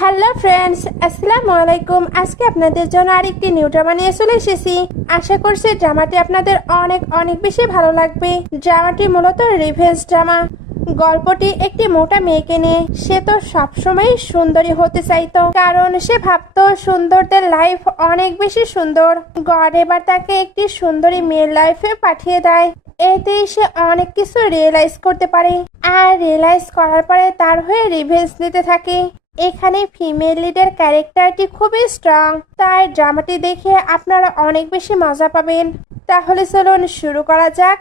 Hello friends, আসসালামু আলাইকুম। আজকে আপনাদের জন্য আরেকটি নিউ ড্রামা নিয়ে চলে এসেছি। আশা করছি ড্রামাটি আপনাদের অনেক অনেক বেশি ভালো লাগবে। ড্রামাটি মূলত রিভেঞ্জ ড্রামা। গল্পটি একটি মোটা মেয়েকে নিয়ে। সে তো সবসময় সুন্দরী হতে চাইতো, কারণ সে ভাবতো সুন্দরদের লাইফ অনেক বেশি সুন্দর। গড এবার তাকে একটি সুন্দরী মেয়ের লাইফে পাঠিয়ে দেয়। এতেই সে অনেক কিছু রিয়েলাইজ করতে পারে, আর রিয়েলাইজ করার পরে তার হয়ে রিভেঞ্জ নিতে থাকে। এখানে ফিমেল লিডের ক্যারেক্টারটি খুবই স্ট্রং, তাই ড্রামাটি দেখে আপনারা অনেক বেশি মজা পাবেন। তাহলে চলুন শুরু করা যাক।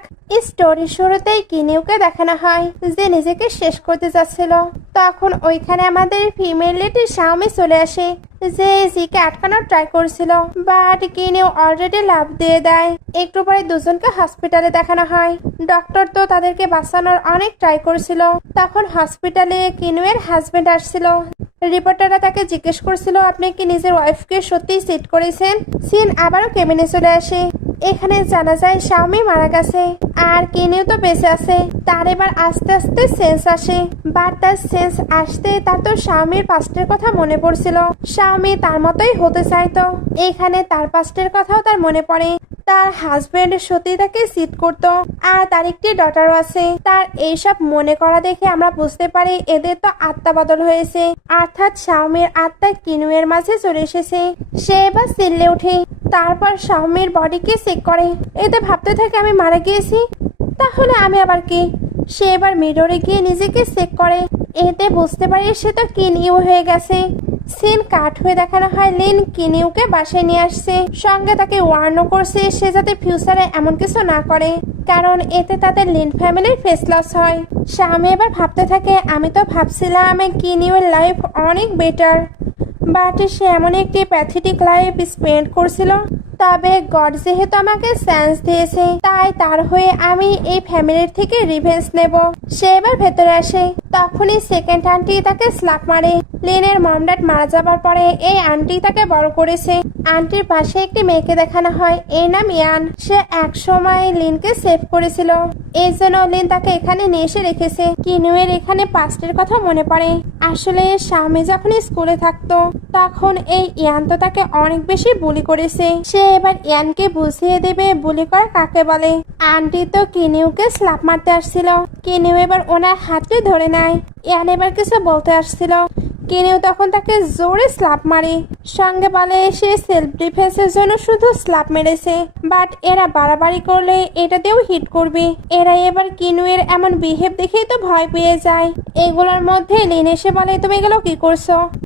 স্টোরি শুরুতেই কিনিউকে দেখানো হয় যে নিজেকে শেষ করতে যাচ্ছিল। তখন ওইখানে আমাদের ফিমেল লিড শাওমি চলে আসে, যে জিকে আটকানোর ট্রাই করছিল, বাট কিনিউ অলরেডি লাভ দিয়ে দেয়। একটু পরে দুজনকে হসপিটালে দেখানো হয়। ডক্টর তো তাদেরকে বাঁচানোর অনেক ট্রাই করছিল। তখন হসপিটালে কিনুয়ের হাজবেন্ড আসছিল। রিপোর্টাররা তাকে জিজ্ঞেস করছিল, আপনি কি নিজের ওয়াইফকে সত্যিই চিট করেছেন? সিন আবারও কেবিনে চলে আসে। এখানে জানা যায় শাওমি মারা গেছে, আর কিনিউ তো বেঁচে আছে। তার এবার আস্তে আস্তে সেন্স আসে, বাট তার সেন্স আসতে তার তো শাওমির পাস্টের কথা মনে পড়ছিল। শাওমি তার মতোই হতে চাইতো। এখানে তার পাস্টের কথাও তার মনে পড়ে। তার হাজবেন্ড সত্যি তাকে চিট করতো, আর তার একটি ডটারও আছে। তার এইসব মনে করা দেখে আমরা বুঝতে পারি এদের তো আত্মা বদল হয়েছে, অর্থাৎ শাওমির আত্মা কিনুয়ের মাঝে চলে এসেছে। সে এবার চিল্লে ওঠে। তারপর শাওমির বডিকে চেক করে। এতে ভাবতে থাকে আমি মারা গিয়েছি, তাহলে আমি আবার কি? সে এবার মিররে গিয়ে নিজেকে চেক করে। এতে বুঝতে পারি সে তো কিনিউ হয়ে গেছে। সিন কাট হয়ে দেখানো হয় লিন কিনিউকে বাসায় নিয়ে আসছে। সঙ্গে তাকে ওয়ার্নও করছে সে যাতে ফিউচারে এমন কিছু না করে, কারণ এতে তাদের লিন ফ্যামিলির ফেস লস হয়। শাওমি এবার ভাবতে থাকে আমি তো ভাবছিলাম কিনিউর লাইফ অনেক বেটার, বাট সে এমন একটি প্যাথেটিক লাইফ স্পেন্ড করছিল। তবে গড যেহেতু আমাকে চান্স দিয়েছে, তাই তার হয়ে আমি এই ফ্যামিলির থেকে রিভেঞ্জ নেব। সে এবার ভেতরে আসে। তখনই সেকেন্ড আন্টি তাকে স্ল্যাপ মারে। লিনের মম ড্যাড মারা যাবার পরে এই আন্টি তাকে বড় করেছে। আন্টির পাশে একটি মেয়েকে দেখানো হয়, এর নাম ইয়ান। সে এক সময় লিনকে সেভ করেছিল, এই জন্য লিন তাকে এখানে নিয়ে এসে রেখেছে। কিনুয়ের এখানে পাস্টের কথা মনে পড়ে। আসলে স্বামী যখন স্কুলে থাকতো তখন এই ইয়ান তো তাকে অনেক বেশি বুলি করেছে। সে এবার ইয়ানকে বুঝিয়ে দেবে বুলি করা কাকে বলে। আন্টি তো কিনিউকে স্ল্যাপ মারতে আসছিল। কিনিউ এবার ওনার হাতটি ধরে নেয়। ইয়ান এবার কিছু বলতে আসছিল, কিনিউ তখন তাকে জোরে স্ল্যাপ মারে। সঙ্গে বলে সে সেলফ ডিফেন্সের জন্য শুধু স্ল্যাপ মেরেছে, বাট এরা বাড়াবাড়ি করলে এটাতেও হিট করবে। এরা এবার কিনুয়ের এমন বিহেভ দেখেই তো ভয় পেয়ে যায়। এগুলোর মধ্যে লিন এসে বলে তুমি এগুলো কি করছো?